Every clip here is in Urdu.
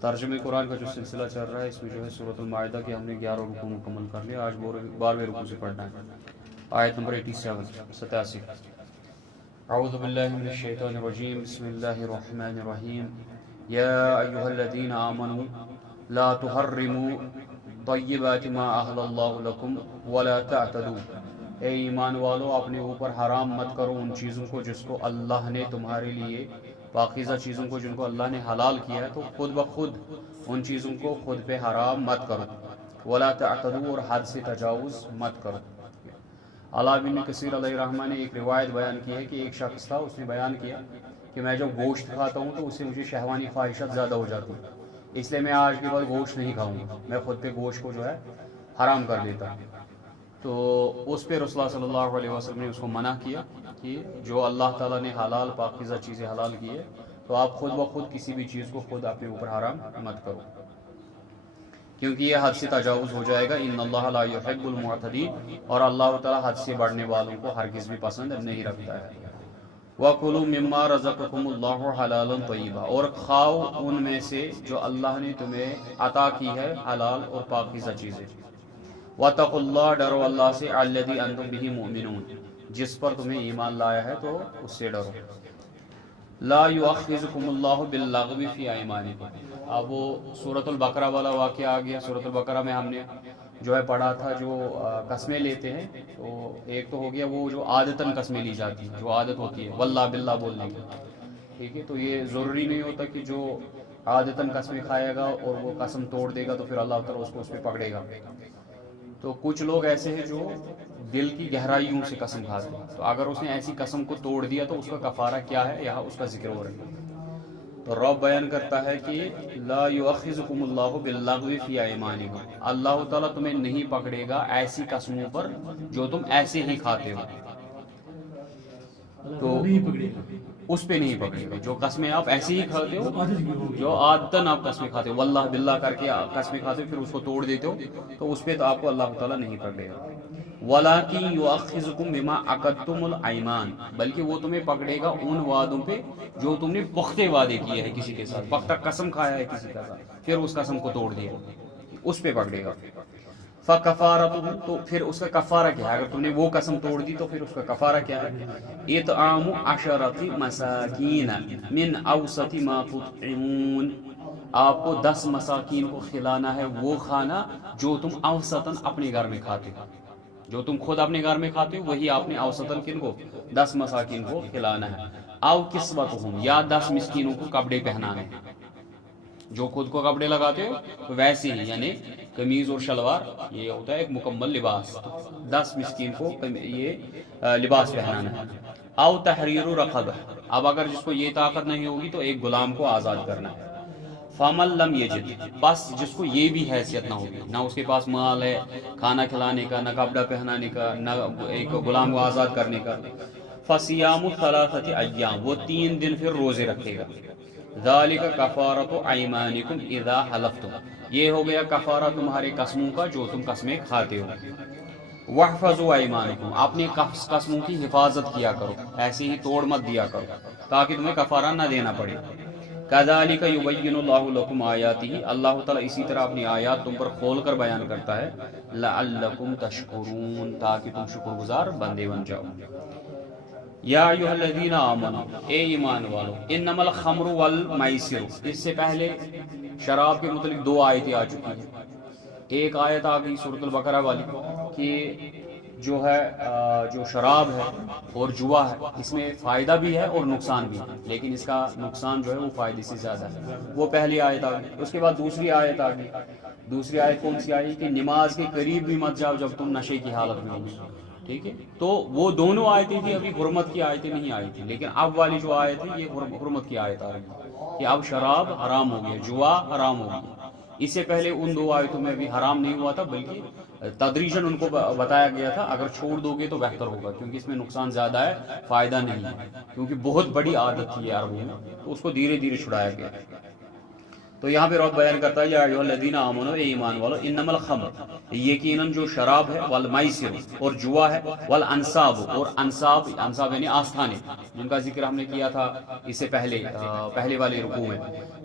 ترجمہ قرآن کا جو سلسلہ چل رہا ہے، اس میں جو ہے سورۃ المائدہ کے ہم نے 11 رکوع مکمل کر لیا. آج 12ویں رکوع سے پڑھنا ہے، آیت نمبر 87. اعوذ باللہ من الشیطان الرجیم، بسم اللہ الرحمن الرحیم. یا ایھا الذین آمنوا لا تحرموا طیبات ما احل اللہ لکم ولا تعتدوا. اے ایمان والو، اپنے اوپر حرام مت کرو ان چیزوں کو جس کو اللہ نے تمہارے لیے، پاکیزہ چیزوں کو جن کو اللہ نے حلال کیا ہے، تو خود بخود ان چیزوں کو خود پہ حرام مت کرو. ولا تعتدوا، اور حد سے تجاوز مت کرو. علامہ ابن کثیر علیہ رحمہ نے ایک روایت بیان کی ہے کہ ایک شخص تھا، اس نے بیان کیا کہ میں جب گوشت کھاتا ہوں تو اس سے مجھے شہوانی خواہشات زیادہ ہو جاتی ہیں، اس لیے میں آج کے بعد گوشت نہیں کھاؤں گا، میں خود پہ گوشت کو جو ہے حرام کر دیتا ہوں. تو اس پہ رسول اللہ صلی اللہ علیہ وسلم نے اس کو منع کیا کہ جو اللہ تعالیٰ نے حلال پاکیزہ چیزیں حلال کی ہے، تو آپ خود بخود کسی بھی چیز کو خود اپنے اوپر حرام مت کرو، کیونکہ یہ حد سے تجاوز ہو جائے گا. ان اللہ لا يحب المعتدین، اور اللہ تعالیٰ حد سے بڑھنے والوں کو ہرگز بھی پسند نہیں رکھتا ہے. وَكُلُوا مِمَّا رَزَقَكُمُ اللَّهُ حَلَالًا طَيِّبًا، اور کھاؤ ان میں سے جو اللہ نے تمہیں عطا کی ہے حلال اور پاکیزہ چیزیں. وَاتَّقُوا اللَّهَ، ڈرو اللہ سے. الَّذِي أَنتُم بِهِ مُؤْمِنُونَ، جس پر تمہیں ایمان لایا ہے تو اس سے ڈرو. لا يؤاخذكم اللہ باللغو فی ایمانکم. اب وہ سورۃ البقرہ والا واقعہ آ گیا. سورۃ البقرہ میں ہم نے جو ہے پڑھا تھا، جو قسمیں لیتے ہیں، تو ایک تو ہو گیا وہ جو عادتاً قسمیں لی جاتی ہیں، جو عادت ہوتی ہے واللہ باللہ بولنے کی، ٹھیک ہے. تو یہ ضروری نہیں ہوتا کہ جو عادتاً قسمیں کھائے گا اور وہ قسم توڑ دے گا تو پھر اللہ تعالیٰ اس کو اس پہ پکڑے گا. تو کچھ لوگ ایسے ہیں جو دل کی گہرائیوں سے قسم کھاتے ہیں، تو اگر اس نے ایسی قسم کو توڑ دیا تو اس کا کفارہ کیا ہے، یہاں اس کا ذکر ہو رہا ہے. تو رب بیان کرتا ہے کہ لا یؤاخذکم اللہ باللغو فی ایمانکم، اللہ تعالیٰ تمہیں نہیں پکڑے گا ایسی قسموں پر جو تم ایسے ہی کھاتے ہو، تو اس پہ نہیں پکڑے گا. جو قسمیں آپ ایسے ہی کھاتے ہو، جو عادتاً آپ قسمیں کھاتے ہو، واللہ باللہ کر کے قسمیں کھاتے ہو، پھر اس کو توڑ دیتے ہو، تو اس پہ تو آپ کو اللہ تعالیٰ نہیں پکڑے گا. وَلَٰكِن يُؤَخِّذُكُم بِمَا عَقَدتُّمُ الْأَيْمَانَ، بلکہ وہ تمہیں پکڑے گا ان وعدوں پہ جو تم نے پختے وعدے کیے ہیں کسی کے ساتھ، پختہ قسم کھایا ہے کسی کے ساتھ، پھر اس قسم کو توڑ دیا، اس پہ پکڑے گا. فَكَفَارَتُهُ، تو پھر اس کا کفارہ کیا ہے؟ اگر تم نے وہ قسم توڑ دی تو پھر اس کا کفارہ کیا ہے؟ اطعام 10 مساکین من اوسط ما تطعمون، آپ کو 10 مساکین کو کھلانا ہے وہ کھانا جو تم اوسطاً اپنے گھر میں کھاتے ہو. جو تم خود اپنے گھر میں کھاتے ہو وہی آپ نے اوسطاً کن کو 10 مساکین کو کھلانا ہے. او کسوتہم، یا 10 مسکینوں کو کپڑے پہنانے ہیں. جو خود کو کپڑے لگاتے ہو ویسے ہی، یعنی قمیض اور شلوار یہ ہوتا ہے ایک مکمل لباس، 10 مسکین کو یہ لباس پہنانا ہے. او تحریر رقبہ، اب اگر جس کو یہ طاقت نہیں ہوگی تو ایک غلام کو آزاد کرنا ہے. فمن لم یجد، بس جس کو یہ بھی حیثیت نہ ہوگی، نہ اس کے پاس مال ہے کھانا کھلانے کا، نہ کپڑا پہنانے کا، نہ ایک غلام کو آزاد کرنے کا، فصیام 3 ایام، وہ 3 دن پھر روزے رکھے گا. ذالک کفارۃ ایمانکم اذا حلفتم، یہ ہو گیا کفارہ تمہارے قسموں کا جو تم قسمیں کھاتے ہو. واحفظوا ایمانکم، اپنے قسموں کی حفاظت کیا کرو، ایسے ہی توڑ مت دیا کرو تاکہ تمہیں کفارہ نہ دینا پڑے. کذالک یبین اللہ لکم آیاتہ، اللہ تعالیٰ اسی طرح اپنی آیات تم پر کھول کر بیان کرتا ہے. لعلکم تشکرون، تاکہ تم شکر گزار بندے بن جاؤ. یا ایھا الذین آمنوا، اے ایمان والو. انما الخمر والمیسر، اس سے پہلے شراب کے متعلق 2 آیتیں آ چکی ہیں. ایک آیت آ گئی سورۃ البقرہ والی کہ جو ہے جو شراب ہے اور جوا ہے، اس میں فائدہ بھی ہے اور نقصان بھی ہے، لیکن اس کا نقصان جو ہے وہ فائدے سے زیادہ ہے. وہ پہلی آیت آ گئی. اس کے بعد دوسری آیت آ گئی. دوسری آیت کون سی آئی کہ نماز کے قریب بھی مت جاؤ جب تم نشے کی حالت میں ہو، ٹھیک ہے. تو وہ دونوں آیتیں تھیں، ابھی حرمت کی آیتیں نہیں آئی تھیں، لیکن اب والی جو آیت ہے یہ حرمت کی آیت آ رہی ہے کہ اب شراب حرام ہو گیا، جوا حرام ہو گیا. اس سے پہلے ان 2 آیتوں میں بھی حرام نہیں ہوا تھا، بلکہ تدریجاً ان کو بتایا گیا تھا اگر چھوڑ دو گے تو بہتر ہوگا، کیونکہ اس میں نقصان زیادہ ہے، فائدہ نہیں ہے، کیونکہ بہت بڑی عادت تھی یہ عربوں میں، تو اس کو دھیرے دھیرے چھڑایا گیا. تو یہاں پہ رب بیان کرتا ہے یا ایھا الذین آمنوا، اے ایمان والو، انما الخمر، یقیناً جو شراب ہے، والمیسر، اور جوا ہے، والانصاب، اور انصاب یعنی آستانے، جن کا ذکر ہم نے کیا تھا اس سے پہلے والے رکوع میں،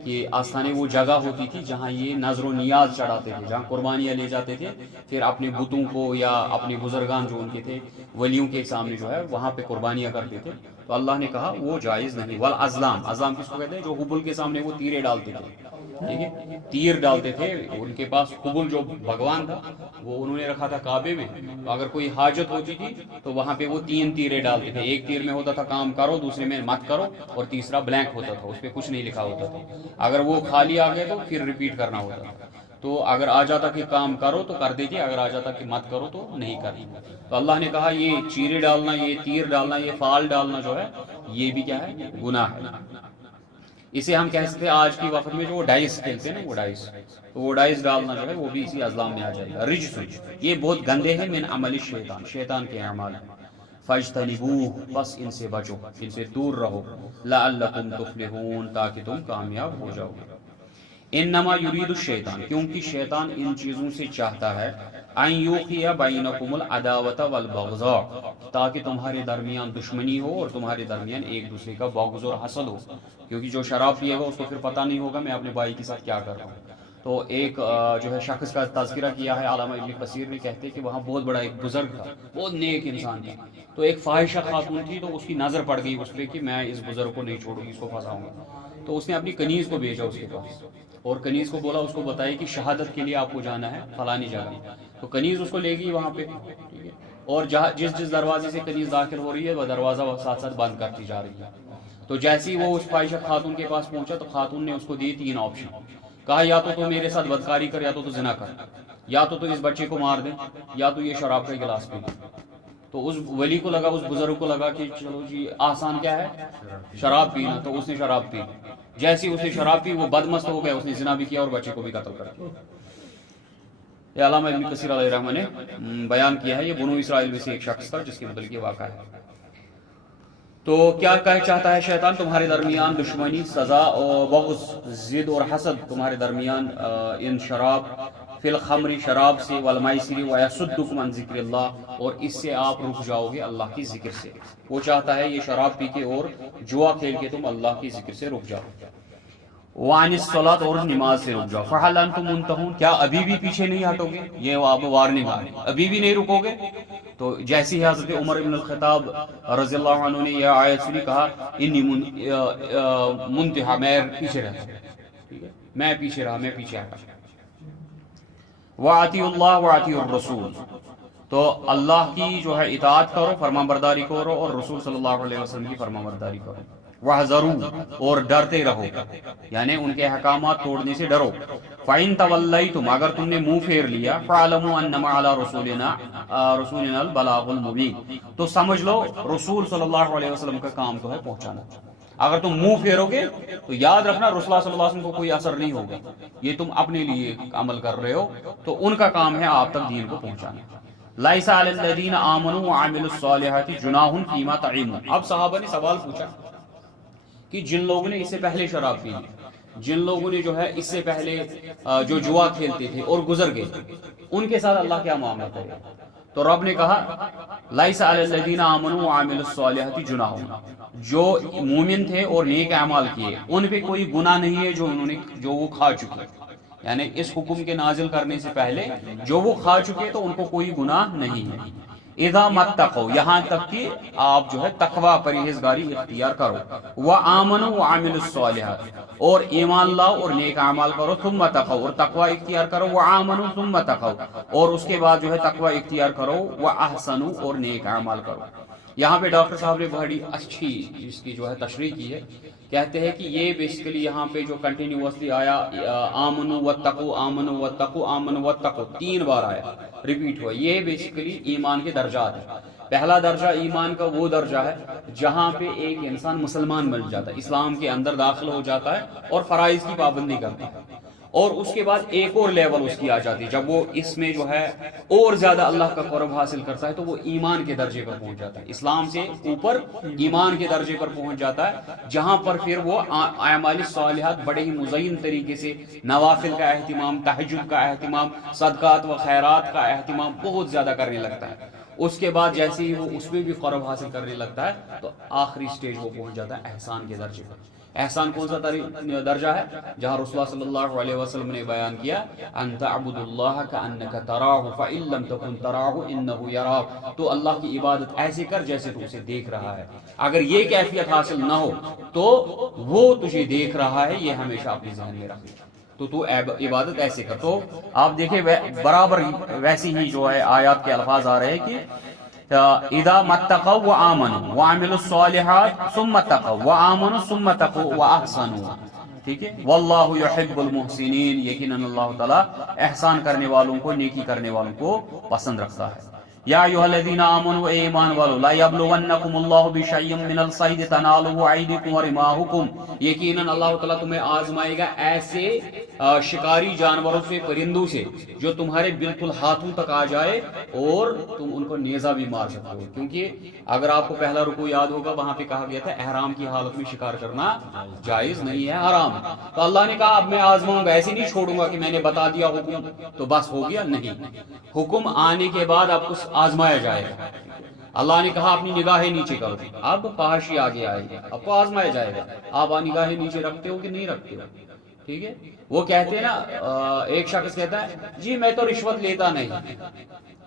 کہ آستانے وہ جگہ ہوتی تھی جہاں یہ نظر و نیاز چڑھاتے تھے، جہاں قربانیاں لے جاتے تھے، پھر اپنے بتوں کو یا اپنے بزرگان جو ان کے تھے ولیوں کے سامنے جو ہے وہاں پہ قربانیاں کرتے تھے. تو اللہ نے کہا وہ جائز نہیں. والازلام، ازلام کس کو کہتے ہیں؟ جو حبل کے سامنے وہ تیرے ڈالتے تھے، ٹھیک ہے، تیر ڈالتے تھے. ان کے پاس حبل جو بھگوان تھا وہ انہوں نے رکھا تھا کعبے میں، تو اگر کوئی حاجت ہوتی تھی تو وہاں پہ وہ 3 تیرے ڈالتے تھے. ایک تیر میں ہوتا تھا کام کرو، دوسرے میں مت کرو، اور تیسرا بلینک ہوتا تھا، اس پہ کچھ نہیں لکھا ہوتا تھا. اگر وہ خالی آ گیا تو پھر ریپیٹ کرنا ہوتا تھا. تو اگر آ جاتا کہ کام کرو تو کر دیتی، اگر آ جاتا کہ مت کرو تو نہیں کرتی. تو اللہ نے کہا یہ چیرے ڈالنا، یہ تیر ڈالنا، یہ فال ڈالنا جو ہے یہ بھی کیا ہے؟ گناہ ہے. اسے ہم کہہ سکتے ہیں آج کی وقت میں جو وہ ڈائس کھیلتے ہیں نا، وہ ڈائس، تو وہ ڈائس ڈالنا جو ہے وہ بھی اسی ازلام میں آ جائے گا. رجس، یہ بہت گندے ہیں، من عمل الشیطان، شیطان کے اعمال ہیں. فاجتنبوہ، بس ان سے بچو، ان سے دور رہو. لعلکم تفلحون، تاکہ تم کامیاب ہو جاؤ. انما یرید الشیطان، کیونکہ شیطان ان چیزوں سے چاہتا ہے، ان یوقع بینکم العداوۃ والبغضاء، تاکہ تمہارے درمیان دشمنی ہو اور تمہارے درمیان ایک دوسرے کا بغض اور حسد ہو. کیونکہ جو شراب پیے گا اس کو پھر پتہ نہیں ہوگا میں اپنے بھائی کے ساتھ کیا کر رہا ہوں. تو ایک جو ہے شخص کا تذکرہ کیا ہے علامہ ابن کثیر نے، کہتے کہ وہاں بہت بڑا ایک بزرگ تھا، بہت نیک انسان تھا. تو ایک فاحشہ خاتون تھی، تو اس کی نظر پڑ گئی اس پہ کہ میں اس بزرگ کو نہیں چھوڑوں گی، اس کو پھنساؤں گا. تو اس نے اپنی کنیز کو بھیجا اس کے پاس، اور کنیز کو بولا، اس کو بتایا کہ شہادت کے لیے آپ کو جانا ہے فلانی جگہ. تو کنیز اس کو لے گئی وہاں پہ، ٹھیک ہے، اور جس دروازے سے کنیز داخل ہو رہی ہے وہ دروازہ ساتھ ساتھ بند کرتی جا رہی ہے. تو جیسے ہی وہ اس فاحشہ خاتون کے پاس پہنچا تو خاتون نے اس کو دی 3 آپشن. کہا یا تو میرے ساتھ بدکاری کر، یا تو زنا کر، یا تو اس بچے کو مار دے، یا تو یہ شراب کا گلاس پی. تو اس ولی کو لگا، اس بزرگ کو لگا کہ چلو جی آسان کیا ہے، شراب پینا. تو اس نے شراب پی. جیسی اس نے شراب پی وہ بدمست ہو گیا، اس نے زنا بھی کیا اور بچے کو بھی قتل کر دیا. یہ علامہ ابن کثیر علیہ الرحمہ نے بیان کیا ہے. یہ بنو اسرائیل میں سے ایک شخص تھا جس کے متعلق یہ واقعہ ہے. تو کیا کہنا چاہتا ہے شیطان؟ تمہارے درمیان دشمنی، سزا اور بغض، ضد اور حسد تمہارے درمیان ان شراب، فی الخمر، شراب سے، والمیسر، ویصدکم عن ذکر اللہ، اور اس سے آپ رک جاؤ گے اللہ کی ذکر سے. وہ چاہتا ہے یہ شراب پی کے اور جوا کھیل کے تم اللہ کی ذکر سے رک جاؤ. وعن الصلاۃ، اور نماز سے رک جاؤ. فہل انتم منتہون، کیا ابھی بھی پیچھے نہیں ہٹو گے؟ یہ آپ وارننگ آ رہی، ابھی بھی نہیں رکو گے؟ تو جیسی ہی حضرت عمر بن الخطاب رضی اللہ عنہ نے یہ آیت سنی، کہا انی منتہا، میں پیچھے رہتا ہوں، ٹھیک ہے، میں پیچھے رہا، میں پیچھے ہٹا. وَأَطِیعُوا اللَّهَ وَأَطِیعُوا الرَّسُولَ، تو اللہ کی جو ہے اطاعت کرو، فرما برداری کرو، اور رسول صلی اللہ علیہ وسلم کی فرما برداری کرو. وَاحْذَرُوا، اور ڈرتے رہو، یعنی ان کے احکامات توڑنے سے ڈرو. فَإِن تَوَلَّيْتُمْ، اگر تم نے منہ پھیر لیا، فَاعْلَمُوا أَنَّمَا عَلَىٰ رَسُولِنَا الْبَلَاغُ الْمُبِينُ، تو سمجھ لو رسول صلی اللہ علیہ وسلم کا کام تو ہے پہنچانا. اگر تم منہ پھیرو گے تو یاد رکھنا رسول اللہ صلی اللہ علیہ وسلم کو کوئی اثر نہیں ہوگا، یہ تم اپنے لیے عمل کر رہے ہو، تو ان کا کام ہے آپ تک دین کو پہنچانا. لَيْسَ عَلَى الَّذِينَ آمَنُوا وَعَمِلُوا الصَّالِحَاتِ جُنَاحٌ فِيمَا طَعِمُوا. اب صحابہ نے سوال پوچھا کہ جن لوگوں نے اس سے پہلے شراب پی لی، جن لوگوں نے جو ہے اس سے پہلے جو جوا کھیلتے تھے اور گزر گئے، ان کے ساتھ اللہ کیا معاملہ کرے گا؟ تو رب نے کہا لَيْسَ عَلَى الَّذِينَ آمَنُوا وَعَمِلُوا الصَّالِحَاتِ جُنَاحٌ، جو مومن تھے اور نیک اعمال کیے ان پہ کوئی گناہ نہیں ہے جو وہ کھا چکے. یعنی اس حکم کے نازل کرنے سے پہلے جو وہ کھا چکے تو ان کو کوئی گناہ نہیں ہے. اذا متقوا، یہاں تک کہ آپ جو ہے تقوی پرہیزگاری اختیار کرو. وآمنوا وعملوا الصالحات، اور ایمان لاؤ اور نیک اعمال کرو. ثم تقوا، اور تقوی اختیار کرو. وآمنوا ثم تقوا، اور اس کے بعد جو ہے تقوی اختیار کرو. واحسنوا، اور نیک اعمال کرو. یہاں پہ ڈاکٹر صاحب نے بڑی اچھی اس کی جو ہے تشریح کی ہے. کہتے ہیں کہ یہ بیسیکلی یہاں پہ جو کنٹینیوسلی آیا آمنوا واتقوا، آمنوا واتقوا، آمنوا واتقوا، 3 بار آیا، ریپیٹ ہوا. یہ بیسیکلی ایمان کے درجات ہیں. پہلا درجہ ایمان کا وہ درجہ ہے جہاں پہ ایک انسان مسلمان بن جاتا ہے، اسلام کے اندر داخل ہو جاتا ہے اور فرائض کی پابندی کرتا ہے. اور اس کے بعد ایک اور لیول اس کی آ جاتی ہے، جب وہ اس میں جو ہے اور زیادہ اللہ کا قرب حاصل کرتا ہے تو وہ ایمان کے درجے پر پہنچ جاتا ہے، اسلام سے اوپر ایمان کے درجے پر پہنچ جاتا ہے، جہاں پر پھر وہ اعمال صالحات بڑے ہی مزین طریقے سے، نوافل کا اہتمام، تہجد کا اہتمام، صدقات و خیرات کا اہتمام بہت زیادہ کرنے لگتا ہے۔ اس کے بعد جیسے ہی وہ اس میں بھی قرب حاصل کرنے لگتا ہے تو آخری سٹیج وہ پہنچ جاتا ہے احسان کے درجے پر۔ احسان کون سا درجہ ہے؟ جہاں رسول اللہ صلی اللہ علیہ وسلم نے بیان کیا ان تعبد اللہ کانک تراہ فان لم تکن تراہ انہ یراک، تو اللہ کی عبادت ایسے کر جیسے تو اسے دیکھ رہا ہے۔ اگر یہ کیفیت حاصل نہ ہو تو وہ تجھے دیکھ رہا ہے، یہ ہمیشہ اپنے ذہن میں رکھیں، تو عبادت ایسے کر۔ تو آپ دیکھیں برابر ویسی ہی جو ہے آیات کے الفاظ آ رہے ہیں کہ اذا متقوا وآمنوا وعملوا الصالحات ثم اتقوا وآمنوا ثم اتقوا واحسنوا، ٹھیک ہے، واللہ یحب المحسنین، یقیناً اللہ تعالیٰ احسان کرنے والوں کو، نیکی کرنے والوں کو پسند رکھتا ہے۔ یا ایھا الذین آمنوا، اے ایمان والو، لا یبلونکم اللہ بشیء من الصید تنالہ ایدیکم ورماحکم، یقیناً اللہ تعالیٰ تمہیں آزمائے گا ایسے شکاری جانوروں سے، پرندوں سے جو تمہارے بالکل ہاتھوں تک آ جائے اور تم ان کو نیزہ بھی مار سکتے ہو، کیونکہ اگر آپ کو پہلا رکوع یاد ہوگا وہاں پہ کہا گیا تھا احرام کی حالت میں شکار کرنا جائز نہیں ہے، حرام ہے۔ تو اللہ نے کہا اب میں آزماؤں گا، ایسے نہیں چھوڑوں گا کہ میں نے بتا دیا حکم تو بس ہو گیا، نہیں، حکم آنے کے بعد آپ کو آزمایا جائے گا۔ اللہ نے کہا اپنی نگاہیں نیچے کرو، اب فحاشی آگے آئے گی، آپ کو آزمایا جائے گا، آپ نگاہیں نیچے رکھتے ہو کہ نہیں رکھتے ہو، ٹھیک ہے۔ وہ کہتے ہیں نا، ایک شخص کہتا ہے جی میں تو رشوت لیتا نہیں،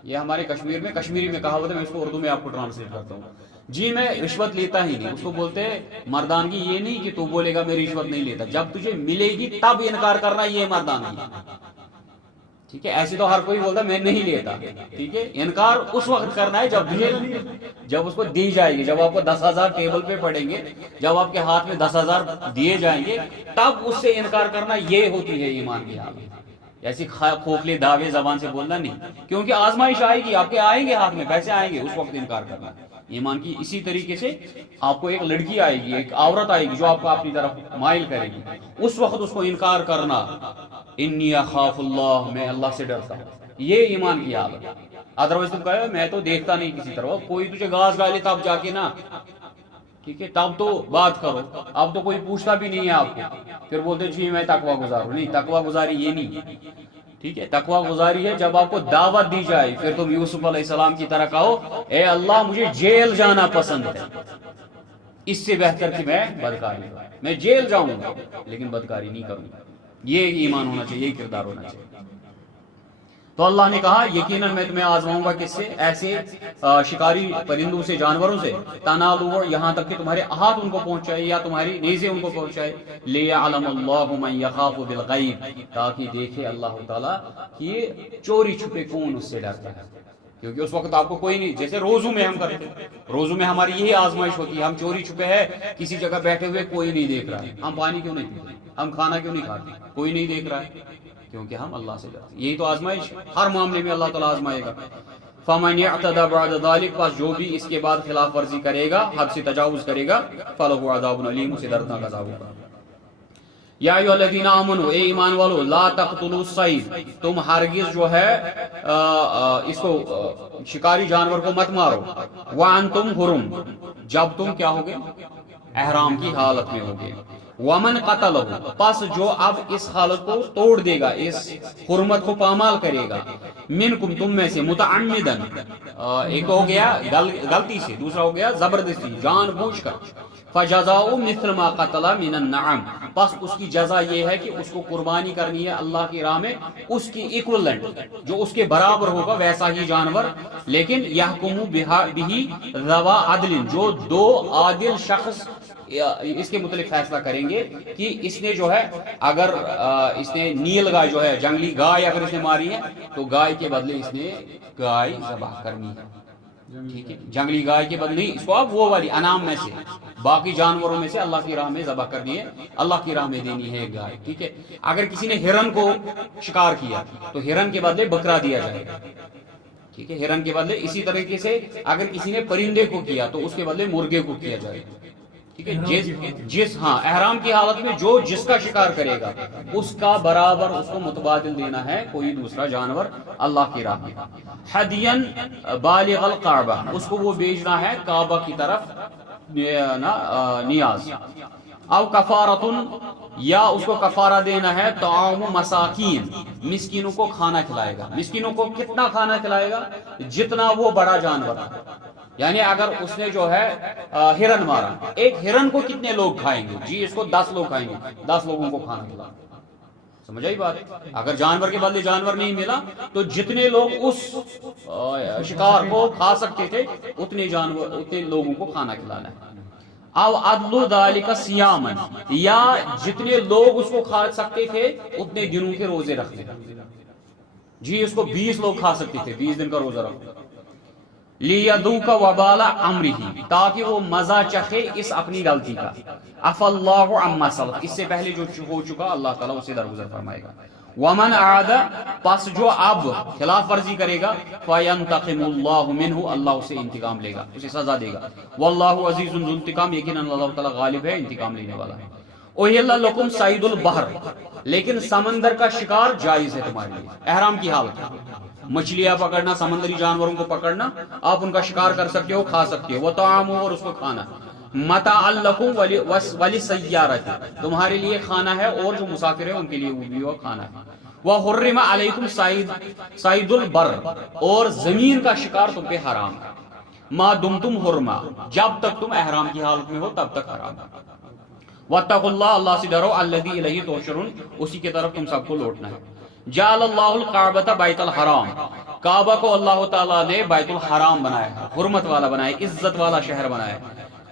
یہ ہمارے کشمیر میں کشمیری میں کہاوت ہے، میں اس کو اردو میں آپ کو ٹرانسلیٹ کرتا ہوں، جی میں رشوت لیتا ہی نہیں۔ اس کو بولتے ہیں مردانگی یہ نہیں کہ تو بولے گا میں رشوت نہیں لیتا، جب تجھے ملے گی تب انکار کرنا، یہ مردانگی ہے، ٹھیک ہے۔ ایسے تو ہر کوئی بولتا میں نہیں لیتا، ٹھیک ہے، انکار اس وقت کرنا ہے جب اس کو دی جائے گی، جب آپ کو 10,000 ٹیبل پہ پڑیں گے، جب آپ کے ہاتھ میں 10,000 دیے جائیں گے تب اس سے انکار کرنا، یہ ہوتی ہے ایمان کی حالت۔ ایسی کھوکھلے دعوے زبان سے بولنا نہیں، کیونکہ آزمائش آئے گی، آپ کے آئیں گے ہاتھ میں پیسے آئیں گے، اس وقت انکار کرنا ایمان کی۔ اسی طریقے سے آپ کو ایک لڑکی آئے گی، ایک عورت آئے گی جو آپ کو اپنی طرف مائل کرے گی، اس وقت اس کو انکار کرنا، انی اخاف اللہ، میں اللہ سے ڈرتا ہوں، یہ ایمان کی حالت۔ ادروائز تم کہو میں تو دیکھتا نہیں کسی طرف، کوئی تجھے گاس گالے تب جا کے نا، ٹھیک ہے، تب تو بات کرو، اب تو کوئی پوچھتا بھی نہیں ہے آپ کو، پھر بولتے جی میں تقوی گزار ہوں، نہیں، تقوی گزاری یہ نہیں، ٹھیک ہے۔ تقوی گزاری ہے جب آپ کو دعوت دی جائے، پھر تم یوسف علیہ السلام کی طرح کہو اے اللہ مجھے جیل جانا پسند ہے، اس سے بہتر کہ میں بدکاری کروں، میں جیل جاؤں گا لیکن بدکاری نہیں کروں گا، یہ ایمان ہونا چاہیے، یہ کردار ہونا چاہیے۔ تو اللہ نے کہا یقیناً میں تمہیں آزماؤں گا کس سے؟ ایسے شکاری پرندوں سے، جانوروں سے، تنالو، یہاں تک کہ تمہارے ہاتھ ان کو پہنچائے یا تمہاری نیزیں ان کو پہنچائے، لیعلم اللہ من یخاف بالغیب، تاکہ دیکھے اللہ تعالیٰ کہ چوری چھپے کون اس سے ڈرتا ہے، کیونکہ اس وقت آپ کو کوئی نہیں، جیسے روزوں میں ہم کرتے ہیں، روزوں میں ہماری یہی آزمائش ہوتی ہے، ہم چوری چھپے ہے کسی جگہ بیٹھے ہوئے، کوئی نہیں دیکھ رہا ہے، ہم پانی کیوں نہیں پیتے، ہم کھانا کیوں نہیں کھاتے، کوئی نہیں دیکھ رہا ہے، کیونکہ ہم اللہ سے ڈرتے ہیں۔ یہی تو آزمائش، ہر معاملے میں اللہ تعالیٰ آزمائے گا۔ فَمَنْ اعْتَدَى بَعْدَ ذَلِكَ، پس جو بھی اس کے بعد خلاف ورزی کرے گا، حد سے تجاوز کرے گا، فَلَهُ عَذَابٌ عَلِيمٌ، اسے دردناک عذاب ہوگا۔ یا ایھا الذین آمنوا، اے ایمان والو، لا تقتلوا الصید، تم ہرگز جو ہے اس کو شکاری جانور کو مت مارو، وانتم حرم، جب تم کیا ہوگے؟ احرام کی حالت میں ہوگے۔ ومن قتلہ، پس جو اب اس حالت کو توڑ دے گا، اس حرمت کو پامال کرے گا، منکم، تم میں سے، متعمدن، ایک تو ہو گیا غلطی سے، دوسرا ہو گیا زبردستی، جان بوجھ کر، فجزاؤ مثل ما قتل من النعم، پس اس کی جزا یہ ہے کہ اس کو قربانی کرنی ہے اللہ کی راہ میں، اس کی ایکویلنٹ، جو اس کے برابر ہوگا ویسا ہی جانور، لیکن یحکم بہ ذوی عدل، جو دو عادل شخص اس کے متعلق فیصلہ کریں گے کہ اس نے جو ہے، اگر اس نے نیل گائے جو ہے، جنگلی گائے اگر اس نے ماری ہے تو گائے کے بدلے اس نے گائے ذبح کرنی ہے، ٹھیک ہے، جنگلی گائے کے بدلے نہیں، اس کو اب وہ والی انعام میں سے، باقی جانوروں میں سے اللہ کی راہ میں ذبح کرنی ہے، اللہ کی راہ میں دینی ہے گائے، ٹھیک ہے۔ اگر کسی نے ہرن کو شکار کیا تو ہرن کے بدلے بکرا دیا جائے گا، ٹھیک ہے، ہرن کے بدلے۔ اسی طریقے سے اگر کسی نے پرندے کو کیا تو اس کے بدلے مرغے کو کیا جائے گا، ٹھیک ہے، جس ہاں احرام کی حالت میں جو جس کا شکار کرے گا اس کا برابر اس کو متبادل دینا ہے کوئی دوسرا جانور اللہ کی راہ میں. حدین بالغ الکعبہ، اس کو وہ بیچنا ہے کعبہ کی طرف نیاز. او کفارتن، یا اس کو کفارہ دینا ہے طعام مساکین، مسکینوں کو کھانا کھلائے گا. مسکینوں کو کتنا کھانا کھلائے گا؟ جتنا وہ بڑا جانور ہے. یعنی اگر اس نے جو ہے ہرن مارا، ایک ہرن کو کتنے لوگ کھائیں گے؟ جی اس کو 10 لوگ کھائیں گے، 10 لوگوں کو کھانا کھلا. سمجھ آئی بات؟ اگر جانور کے بدلے جانور نہیں ملا تو جتنے لوگ اس شکار کو کھا سکتے تھے اتنے لوگوں کو کھانا کھلانا ہے. او عدل ذالک صیاما، یا جتنے لوگ اس کو کھا سکتے تھے اتنے دنوں کے روزے رکھتے. جی اس کو 20 لوگ کھا سکتے تھے، 20 دن کا روزہ رکھو. لیذوق وبال امرہ، تاکہ وہ مزہ چکھے اس اپنی غلطی کا. عفا اللہ عما سلف، اس سے پہلے جو ہو چکا اللہ تعالیٰ اسے درگزر فرمائے گا. ومن عاد، پس جو اب خلاف ورزی کرے گا، فینتقم اللہ منہ، اللہ اسے انتقام لے گا، اسے سزا دے گا. واللہ عزیز ذو انتقام، یقیناً اللہ تعالیٰ غالب ہے، انتقام لینے والا ہے. احل لکم صید البحر، لیکن سمندر کا شکار جائز ہے تمہارے لیے احرام کی حالت میں. مچھلیاں پکڑنا، سمندری جانوروں کو پکڑنا، آپ ان کا شکار کر سکتے ہو، کھا سکتے ہو. وہ طعام، اور اس کو کھانا. متاع لکم وللسیارۃ، تمہارے لیے کھانا ہے اور جو مسافر ہیں ان کے لیے وہ بھی کھانا ہے. وحرم علیکم صید البر، اور زمین کا شکار تم پہ حرام ہے. ما دمتم حرما، جب تک تم احرام کی حالت میں ہو تب تک حرام ہے. واتقوا اللہ، اللہ سے ڈرو. الذی الیہ تحشرون، اسی کی طرف تم سب کو لوٹنا ہے. جعل اللہ الکعبۃ بیت الحرام، کعبہ کو اللہ تعالیٰ نے بیت الحرام بنایا، حرمت والا بنایا، عزت والا شہر بنایا.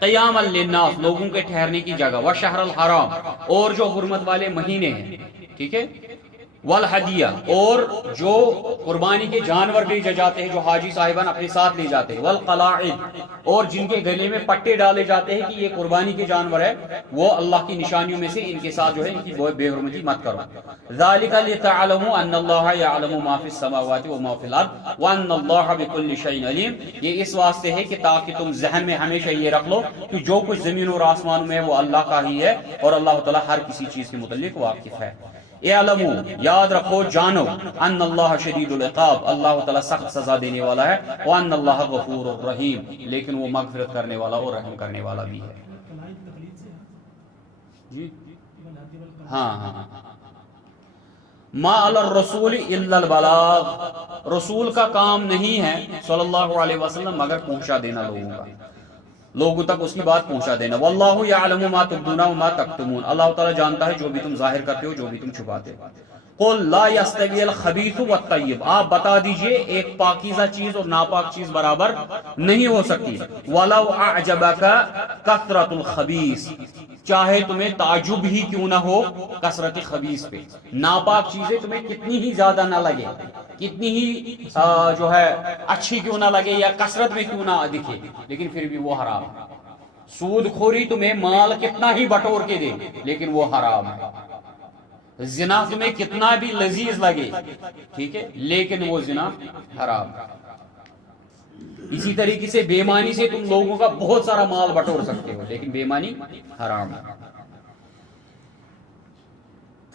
قیاما للناس، لوگوں کے ٹھہرنے کی جگہ. وشہر الحرام، اور جو حرمت والے مہینے ہیں، ٹھیک ہے. والہدیہ، اور جو قربانی کے جانور بھیجے جاتے ہیں جو حاجی صاحبان اپنے ساتھ لے جاتے ہیں. والقلاعد، اور جن کے گلے میں پٹے ڈالے جاتے ہیں کہ یہ قربانی کے جانور ہے، وہ اللہ کی نشانیوں میں سے ان کے ساتھ جو ہے ان کی بے حرمتی مت کرو. ذالک لتعلموا ان اللہ یعلم ما فی السماوات وما فی الارض وان اللہ بکل شیء علیم، یہ اس واسطے ہے کہ تاکہ تم ذہن میں ہمیشہ یہ رکھ لو کہ جو کچھ زمین اور آسمان میں ہے وہ اللہ کا ہی ہے اور اللہ تعالیٰ ہر کسی چیز کے متعلق واقف ہے. اعلموا، یاد رکھو، جانو، ان اللہ شدید العقاب، اللہ تعالیٰ سخت سزا دینے والا ہے. وان اللہ غفور الرحیم، لیکن وہ مغفرت کرنے والا اور رحم کرنے والا بھی ہے. جی ہاں. ما علی الرسول الا البلاغ، رسول کا کام نہیں ہے صلی اللہ علیہ وسلم مگر پہنچا دینا لوگوں تک اس کی بات پہنچا دینا. واللہ یعلم ما تبدون وما تکتمون، اللہ تعالیٰ جانتا ہے جو بھی تم ظاہر کرتے ہو جو بھی تم چھپاتے ہو. قل لا یستوی الخبیث والطیب، آپ بتا دیجئے ایک پاکیزہ چیز اور ناپاک چیز برابر نہیں ہو سکتی. ولو اعجبک کثرت الخبیث، چاہے تمہیں تعجب ہی کیوں نہ ہو کثرت خبیث پہ، ناپاک چیزیں تمہیں کتنی ہی زیادہ نہ لگے، کتنی ہی جو ہے اچھی کیوں نہ لگے یا کثرت میں کیوں نہ دکھے، لیکن پھر بھی وہ حرام ہے. سود خوری تمہیں مال کتنا ہی بٹور کے دے لیکن وہ حرام ہے. زنا تمہیں کتنا بھی لذیذ لگے، ٹھیک ہے، لیکن وہ زنا حرام ہے. اسی طریقے سے بے ایمانی سے تم لوگوں کا بہت سارا مال بٹور سکتے ہو لیکن بے ایمانی حرام ہے.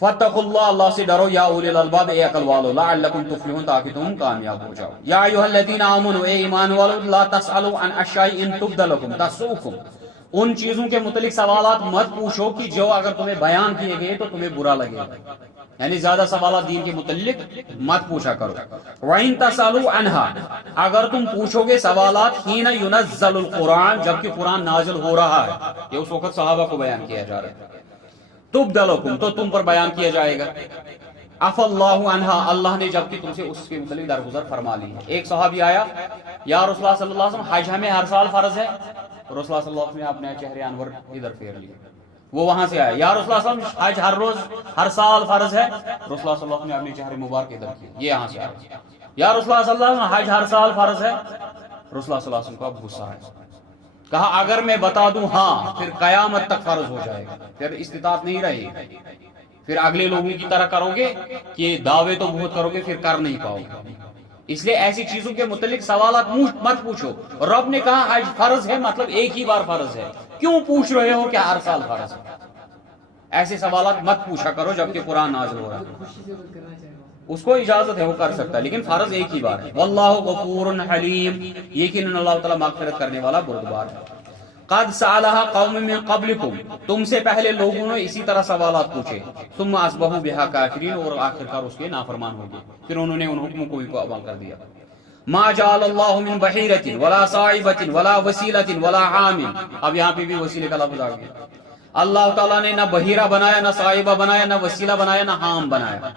فاتقوا اللہ، اللہ سے ڈرو. یا اولی الالباب، اے عقل والو، لعلکم تفلحون، تاکہ تم کامیاب ہو جاؤ. یا ایھا الذین آمنوا، اے ایمان والو، لا تسألوا عن اشیاء ان تبد لکم تسؤکم، ان چیزوں کے متعلق سوالات مت پوچھو کہ جو اگر تمہیں بیان کیے گئے تو تمہیں برا لگے گا. یعنی زیادہ سوالات دین کے متعلق مت پوچھا کرو. وَإِن تَسْأَلُوا عَنْهَا، اگر تم پوچھو گے سوالات حِينَ يُنَزَّلُ الْقُرْآنُ، جبکہ قرآن نازل ہو رہا ہے، یہ اس وقت صحابہ کو بیان کیا جا رہا ہے، تُبْدَ لَكُمْ، تو تم پر بیان کیا جائے گا. عَفَا اللَّهُ عَنْهَا، اللہ نے جبکہ تم سے اس کے متعلق درگزر فرما لی ہے. ایک صحابی آیا، یا رسول اللہ صلی اللہ علیہ وسلم، حج ہمیں ہر سال فرض ہے. رسول اللہ صلی اللہ علیہ وسلم نے اپنے چہرے انور ادھر پھیر لیے. وہ وہاں سے آیا، یا رسول اللہ صلی اللہ علیہ وسلم، حج ہر روز ہر سال فرض ہے. رسول اللہ صلی اللہ علیہ وسلم نے اپنے چہرے مبارک ادھر کیے، یہ یہاں سے آیا. یا رسول اللہ صلی اللہ علیہ وسلم، حج ہر سال فرض ہے. رسول اللہ صلی اللہ علیہ وسلم کو اب غصہ ہے. کہا اگر میں بتا دوں ہاں پھر قیامت تک فرض ہو جائے گا، پھر استطاعت نہیں رہے گی، پھر اگلے لوگوں کی طرح کرو گے کہ دعوے تو بہت کرو گے پھر کر نہیں پاؤ گے. اس لیے ایسی چیزوں کے متعلق سوالات مت پوچھو. رب نے کہا حج فرض ہے مطلب ایک ہی بار فرض ہے, کیوں پوچھ رہے ہو کہ ہر سال فرض ہے؟ ایسے سوالات مت پوچھا کرو جبکہ قرآن نازل ہو رہا ہے. اس کو اجازت ہے, وہ کر سکتا ہے, لیکن فرض ایک ہی بار ہے. واللہ غفور حلیم, یقیناً اللہ تعالیٰ مغفرت کرنے والا بردبار ہے. قد سالها قوم من قبلکم, تم سے پہلے لوگوں نے اسی طرح سوالات پوچھے. ثم اصبحوا بها کافرین, اور آخرکار اس کے نافرمان ہو گئے, پھر انہوں نے ان حکموں کو بھی عمل کر دیا. ما جعل اللہ من بحیرۃ ولا صائبۃ ولا وسیلۃ ولا عام, اب یہاں پہ بھی وسیلے کا لفظ آ گیا. اللہ تعالیٰ نے نہ بحیرہ بنایا, نہ صائبہ بنایا, نہ وسیلہ بنایا, نہ حام بنایا.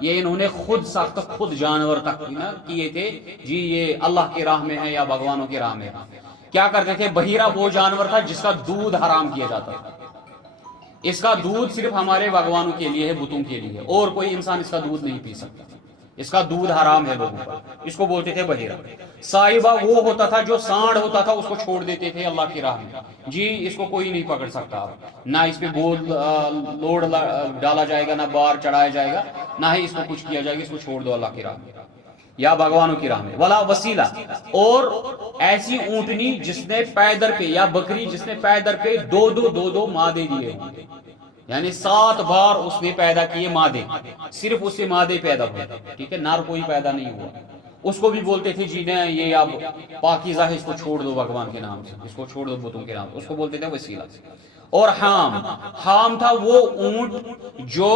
یہ انہوں نے خود ساخت, خود جانور تک نہ کیے تھے جی یہ اللہ کی راہ میں ہے یا بھگوانوں کی راہ میں ہے. کیا کرتے تھے؟ بحیرہ وہ جانور تھا جس کا دودھ حرام کیا جاتا تھا. اس کا دودھ صرف ہمارے بھگوانوں کے لیے ہے, بتوں کے لیے, اور کوئی انسان اس کا دودھ نہیں پی سکتا. اس کا دودھ حرام ہے لوگوں پر, اس کو بولتے تھے بحیرہ. صائبہ وہ ہوتا تھا جو سانڈ ہوتا تھا, اس کو چھوڑ دیتے تھے اللہ کی راہ میں, جی اس کو کوئی نہیں پکڑ سکتا, نہ اس پہ بول لوڈ ڈالا جائے گا, نہ بار چڑھایا جائے گا, نہ ہی اس کو کچھ کیا جائے گا, اس کو چھوڑ دو اللہ کی راہ میں یا بھگوانوں کی راہ میں. ولا وسیلہ, اور ایسی اونٹنی جس نے پیدر پہ, یا بکری جس نے پیدر پہ دو مادے دیے ہوں, یعنی 7 بار اس نے پیدا کیے مادے, صرف اس سے مادے پیدا ہوئے, ٹھیک ہے, نر کوئی پیدا نہیں ہوا. اس کو بھی بولتے تھے جی نہیں یہ اب پاکیزہ ہے, اس کو چھوڑ دو بھگوان کے نام سے, اس کو چھوڑ دو بتوں کے نام سے, اس کو بولتے تھے وسیلہ. اور حام تھا وہ اونٹ جو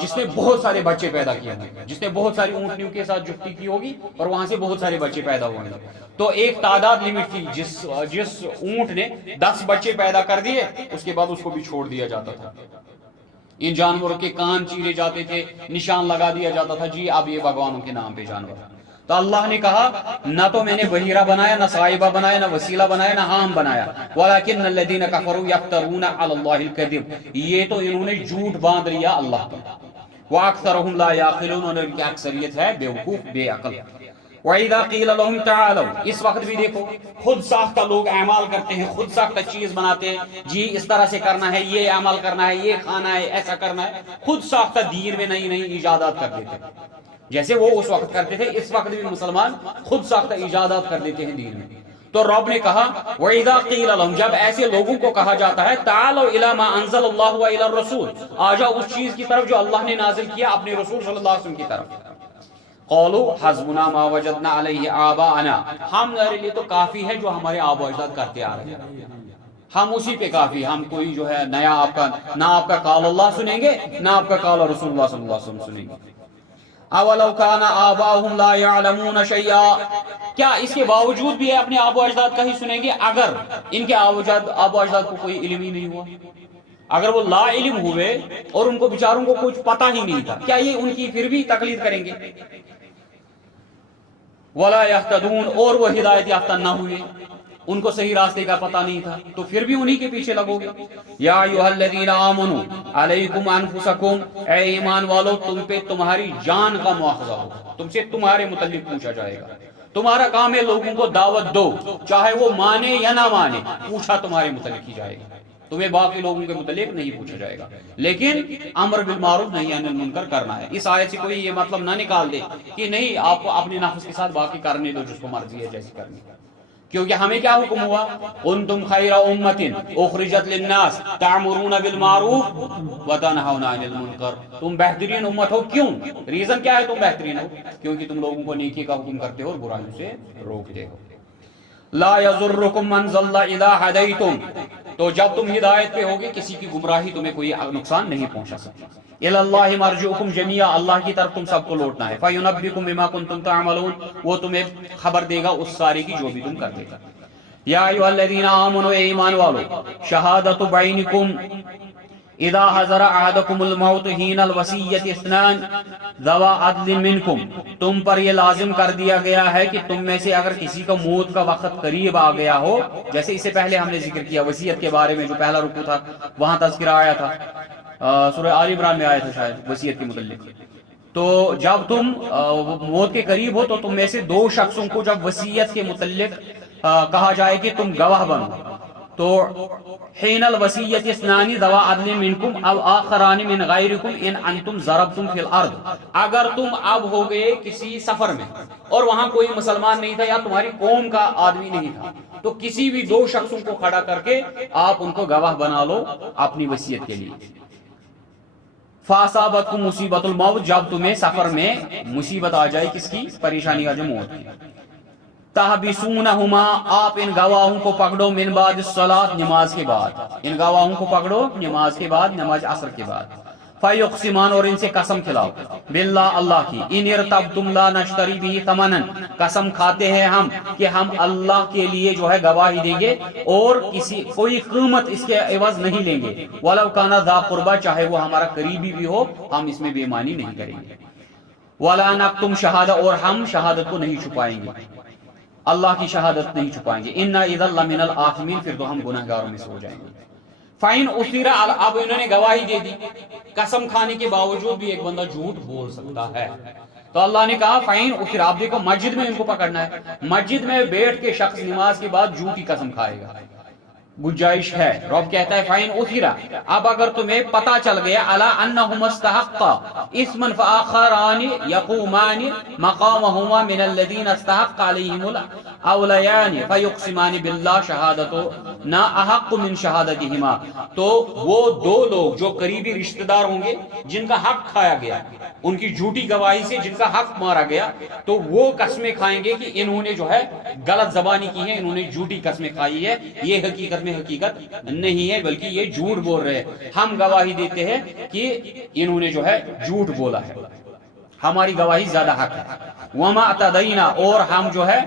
جس نے بہت سارے بچے پیدا کیے ہیں, جس نے بہت ساری اونٹنیوں کے ساتھ جفتی کی ہوگی اور وہاں سے بہت سارے بچے پیدا ہوئے ہیں. تو ایک تعداد لمٹ تھی, جس اونٹ نے 10 بچے پیدا کر دیے اس کے بعد اس کو بھی چھوڑ دیا جاتا تھا. ان جانوروں کے کان چیرے جاتے تھے, نشان لگا دیا جاتا تھا جی اب یہ بھگوانوں کے نام پہ جانور. تو اللہ نے کہا نہ تو میں نے بحیرہ بنایا, نہ صائبہ بنایا, نہ وسیلہ بنایا, نہ حام بنایا. وَلَكِنَّ الَّذِينَ كَفَرُوا يَفْتَرُونَ عَلَى اللَّهِ الْكَذِبَ, یہ تو انہوں نے جھوٹ باندھ لیا اللہ پر. وَأَكْثَرُهُمْ لَا يَعْقِلُونَ, اور ان کی اکثریت ہے بیوقوف, بے عقل. وَإِذَا قِيلَ لَهُمْ تَعَالَوْا, اس وقت بھی دیکھو خود ساختہ لوگ اعمال کرتے ہیں, خود ساختہ چیز بناتے ہیں, جی اس طرح سے کرنا ہے, یہ عمل کرنا ہے, یہ کھانا ہے, ایسا کرنا ہے, خود ساختہ دین میں نئی ایجادات کر دیتے ہیں, جیسے وہ اس وقت کرتے تھے. اس وقت بھی مسلمان خود ساختہ ایجادات کر دیتے ہیں دین میں. تو رب نے کہا وَإِذَا قِيلَ لَهُمْ, جب ایسے لوگوں کو کہا جاتا ہے تَعَالَوْا إِلَى مَا أَنزَلَ اللَّهُ وَإِلَى الرَّسُولِ, آ جاؤ اس چیز کی طرف جو اللہ نے نازل کیا اپنے رسول صلی اللہ علیہ وسلم کی طرف. قَالُوا حَسْبُنَا مَا وَجَدْنَا عَلَيْهِ آبَاءَنَا, ہمارے لیے تو کافی ہے جو ہمارے آبا و اجداد کرتے آ رہے ہیں, ہم اسی پہ کافی, ہم کوئی جو ہے نیا نہ آپ کا قال اللہ سنیں گے, نہ آپ کا قال رسول اللہ صلی اللہ علیہ وسلم سنیں گے. اولو کان آباؤہم لا یعلمون شیئا, کیا اس کے باوجود بھی اپنے آبا و اجداد کا ہی سنیں گے اگر ان کے آبا و اجداد کو کوئی علم ہی نہیں ہوا, اگر وہ لا علم ہوئے اور ان کو بیچاروں کو کچھ پتہ ہی نہیں تھا, کیا یہ ان کی پھر بھی تقلید کریں گے؟ ولا یہتدون, اور وہ ہدایت یافتہ نہ ہوئے, ان کو صحیح راستے کا پتہ نہیں تھا, تو پھر بھی انہی کے پیچھے لگو گے. یا ایھا الذین آمنوا علیکم انفسکم, اے ایمان والو تم پہ تمہاری جان کا مواخذہ ہوگا, تم سے تمہارے متعلق پوچھا جائے گا. تمہارا کام ہے لوگوں کو دعوت دو, چاہے وہ مانے یا نہ مانے, پوچھا تمہارے متعلق ہی جائے گا, تمہیں باقی لوگوں کے متعلق نہیں پوچھا جائے گا. لیکن امر بالمعروف نہی عن المنکر کرنا ہے. اس آیت سے کوئی یہ مطلب نہ نکال دے کہ نہیں آپ کو اپنے نفس کے ساتھ باقی کرنے دو جس کو مرضی ہے جیسی کرنی, کیونکہ ہمیں کیا حکم ہوا, کنتم خیر امۃ اخرجت للناس تعمرون بالمعروف وتنہون عن المنکر, تم بہترین امت ہو. کیوں؟ ریزن کیا ہے تم بہترین ہو؟ کیونکہ تم لوگوں کو نیکی کا حکم کرتے ہو اور برائیوں سے روکتے ہو. لا یضرکم من ضل اذا ہدیتم, تو جب تم ہدایت پہ ہوگے کسی کی گمراہی تمہیں کوئی نقصان نہیں پہنچا سکتی. الی اللہ مرجعکم جمیعا, اللہ کی طرف تم سب کو لوٹنا ہے. فینبئکم بما کنتم تعملون, وہ تمہیں خبر دے گا اس سارے کی جو بھی تم کرتے تھے. یا ایھا الذین آمنوا, اے ایمان والو, شہادت بینکم اذا حضر احدکم الموت حین الوصیۃ اثنان ذوا عدل منکم, تم پر یہ لازم کر دیا گیا ہے کہ تم میں سے اگر کسی کا موت کا وقت قریب آ گیا ہو, جیسے اس سے پہلے ہم نے ذکر کیا وصیت کے بارے میں, جو پہلا رکوع تھا وہاں تذکرہ آیا تھا, سورہ آل عمران میں آیا تھا شاید وصیت کے متعلق. تو جب تم موت کے قریب ہو تو تم میں سے 2 شخصوں کو جب وصیت کے متعلق کہا جائے کہ تم گواہ بنو, تو حین الوصیت اثنان ذوا عدل منکم او آخران من غیرکم ان انتم ضربتم فی الارض، اگر تم اب ہو گئے کسی سفر میں اور وہاں کوئی مسلمان نہیں تھا یا تمہاری قوم کا آدمی نہیں تھا، تو کسی بھی دو شخصوں کو کھڑا کر کے آپ ان کو گواہ بنا لو اپنی وصیت کے لیے. فاصابتکم مصیبت الموت، جب تمہیں سفر میں مصیبت آ جائے، کس کی؟ پریشانی آ جائے، موت کی. تحبسونہما، آپ ان گواہوں کو پکڑو، من بعد الصلاۃ، نماز کے بعد، ان گواہوں کو پکڑو نماز کے بعد، نماز عصر کے بعد. فیقسمان، اور ان سے قسم کھلاؤ، باللہ، اللہ کی، ان ارتبتم لا نشتری بھی ثمنا، قسم کھاتے ہیں ہم کہ ہم اللہ کے لیے جو ہے گواہی دیں گے اور کوئی قیمت اس کے عوض نہیں لیں گے. ولو کان ذا قربا، چاہے وہ ہمارا قریبی بھی ہو، ہم اس میں بے ایمانی نہیں کریں گے. ولا نکتم شہادہ، اور ہم شہادت کو نہیں چھپائیں گے، اللہ کی شہادت نہیں چھپائیں گے. انا اذا لمن الآثمین، پھر تو ہم گنہگاروں میں سے ہو جائیں گے. فائن اثیرا، اب انہوں نے گواہی دے دی، قسم کھانے کے باوجود بھی ایک بندہ جھوٹ بول سکتا ہے، تو اللہ نے کہا فائن اثیرا. آپ دیکھو مسجد میں ان کو پکڑنا ہے، مسجد میں بیٹھ کے شخص نماز کے بعد جھوٹی قسم کھائے گا، گنجائش ہے. رب کہتا ہے فائن اثیرا، اب اگر تمہیں پتا چل گیا، الا انہم استحقا اسما فآخران یقومان مقامہما من الذین استحق علیہم الاولیان فیقسمان باللہ شہادتنا احق من شہادتہما. تو وہ دو لوگ جو قریبی رشتہ دار ہوں گے، جن کا حق کھایا گیا، ان کی جھوٹی گواہی سے جن کا حق مارا گیا، تو وہ قسمیں کھائیں گے کہ انہوں نے جو ہے غلط زبانی کی ہے، انہوں نے جھوٹی قسمیں کھائی ہے، یہ حقیقت میں حقیقت نہیں ہے بلکہ یہ جھوٹ بول رہے ہیں. ہم گواہی دیتے ہیں کہ انہوں نے جو ہے جھوٹ بولا ہے، ہماری گواہی زیادہ حق ہے. وما اعتدینا، اور ہم جو ہے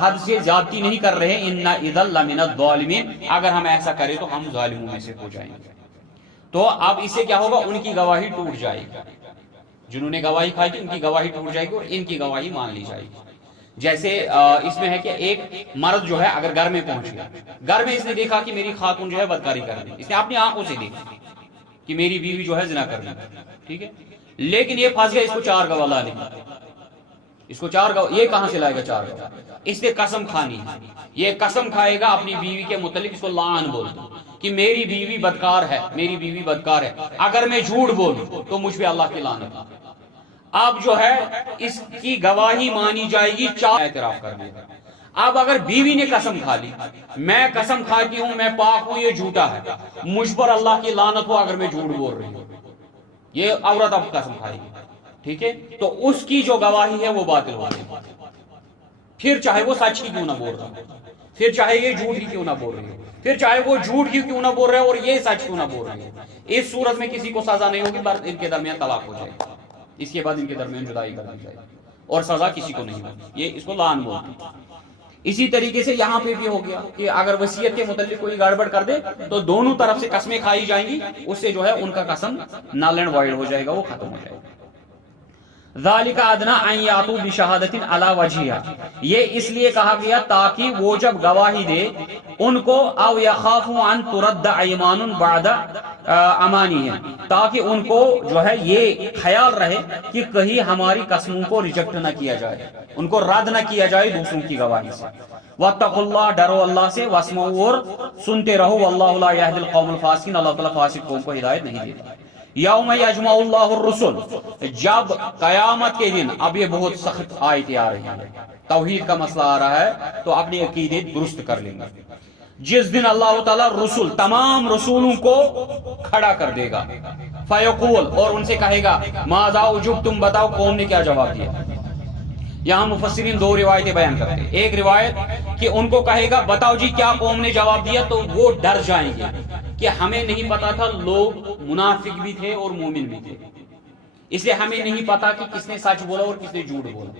حد سے زیادتی نہیں کر رہے. انا اذا لمن الظالمین، اگر ہم ایسا کریں تو ہم ظالموں میں سے ہو جائیں گے. تو اب اس سے کیا ہوگا؟ ان کی گواہی ٹوٹ جائے گی، جنہوں نے گواہی کھائی تھی ان کی گواہی ٹوٹ جائے گی اور ان کی گواہی مان لی جائے گی. جیسے اس میں ہے کہ ایک مرد جو ہے اگر گھر میں پہنچ گیا، گھر میں اس نے دیکھا کہ میری خاتون جو ہے بدکاری کر رہی ہے، اس نے اپنی آنکھوں سے دیکھا کہ میری بیوی جو ہے زنا کر رہی ہے، ٹھیک ہے، لیکن یہ پھنس گیا، اس کو 4 گواہ لانے، اس کو 4 گواہ، یہ کہاں سے لائے گا 4 گواہ؟ اس نے قسم کھانی ہے، یہ قسم کھائے گا اپنی بیوی کے متعلق، اس کو لعن بولتے ہیں کہ میری بیوی بدکار ہے، میری بیوی بدکار ہے، اگر میں جھوٹ بولوں تو مجھ پہ اللہ کی لعنت. اب جو ہے اس کی گواہی مانی جائے گی، 4 اعتراف کر دیا. اب اگر بیوی نے قسم کھا لی، میں قسم کھاتی ہوں میں پاک ہوں، یہ جھوٹا ہے، مجھ پر اللہ کی لعنت ہو اگر میں جھوٹ بول رہی ہوں، یہ عورت اب قسم کھائے گی، ٹھیک ہے، تو اس کی جو گواہی ہے وہ باطل ہو گئی، پھر چاہے وہ سچ ہی کیوں نہ بول رہا، پھر چاہے یہ جھوٹ ہی کیوں نہ بول رہی ہے، پھر چاہے وہ جھوٹ ہی کیوں نہ بول رہے اور یہ سچ کیوں نہ بول رہی ہے. اس صورت میں کسی کو سزا نہیں ہوگی، بس ان کے درمیان طلاق ہو جائے گی، اس کے بعد ان کے درمیان جدائی کر دی جائے گی اور سزا کسی کو نہیں ہوگی. یہ اس کو لعن بولتے ہیں. اسی طریقے سے یہاں پہ بھی ہو گیا کہ اگر وصیت کے متعلق کوئی گڑبڑ کر دے تو دونوں طرف سے قسمیں کھائی جائیں گی، اس سے جو ہے ان کا قسم نل اینڈ وائڈ ہو جائے گا، وہ ختم ہو جائے گا. ذالک ادنی ان یاتوا بشہادۃ علی وجہہا، یہ اس لیے کہا گیا تاکہ وہ جب گواہی دے ان کو، او یخافوا ان ترد ایمان بعد امانیہم، تاکہ ان کو جو ہے یہ خیال رہے کہ کہیں ہماری قسموں کو ریجیکٹ نہ کیا جائے، ان کو رد نہ کیا جائے دوسروں کی گواہی سے. واتقوا اللہ، ڈرو اللہ سے، واسمعوا، اور سنتے رہو، واللہ لا یہدی القوم الفاسقین، اللہ تعالیٰ فاسق قوم کو ہدایت نہیں دیتا. یوم یجمع اللہ الرسل، جب قیامت کے دن، اب یہ بہت سخت آیتیں آ رہی ہیں، توحید کا مسئلہ آ رہا ہے تو اپنے عقیدے درست کر لیں گے. جس دن اللہ تعالیٰ رسول، تمام رسولوں کو کھڑا کر دے گا، فیقول، اور ان سے کہے گا، ماذا اجبتم، بتاؤ قوم نے کیا جواب دیا. یہاں مفسرین 2 روایتیں بیان کرتے ہیں. ایک روایت کہ ان کو کہے گا بتاؤ جی کیا قوم نے جواب دیا، تو وہ ڈر جائیں گے کہ ہمیں نہیں پتا تھا، لوگ منافق بھی تھے اور مومن بھی تھے، اس لیے ہمیں نہیں پتا کہ کس نے سچ بولا اور کس نے جھوٹ بولا.